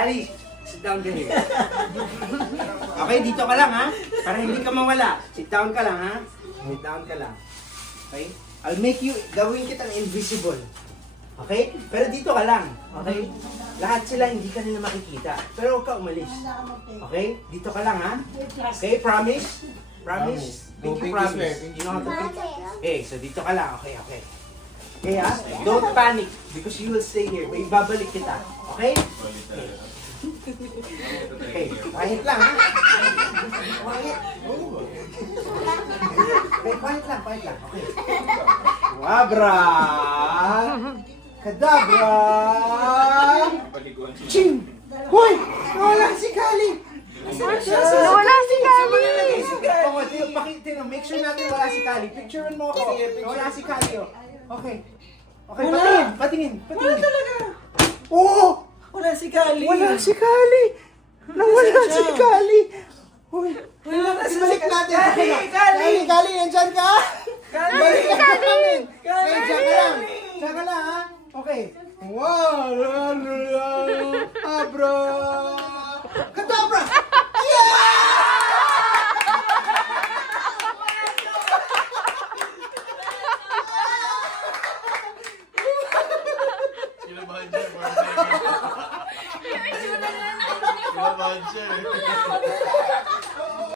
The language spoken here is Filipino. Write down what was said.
Kali, sit down din. Okay, dito ka lang ha. Para hindi ka mawala. Sit down ka lang ha. Sit down ka lang. Okay? I'll make you, gawin kitang invisible. Okay? Pero dito ka lang. Okay? Lahat sila hindi ka nila makikita. Pero huwag ka umalis. Okay? Dito ka lang ha. Okay? Promise? Promise? Pinky promise. You know how to pinky? Okay, so dito ka lang. Okay, okay. Okay ha? Don't panic because you will stay here. May babalik kita. Okay? Okay, quiet lang ha. Quiet. Okay, quiet lang, quiet lang. Okay. Wabra! Kadabra! Ching! Hoy! Nawala si Kali! Nawala si Kali! Make sure natin wala si Kali. Picturean mo ako. Nawala si Kali. Okay. Okay, patingin. Wala talaga. Oo! Wala si Kali. Wala si Kali! Nawala si Kali! Hoy! Wala na si Balik natin! Kali! Kali, nandyan ka? Balik ka namin! Kali! Diyan ka lang ha? Okay. Wow! Abra! Kadabra! Kinabahan siya. Kinabahan siya.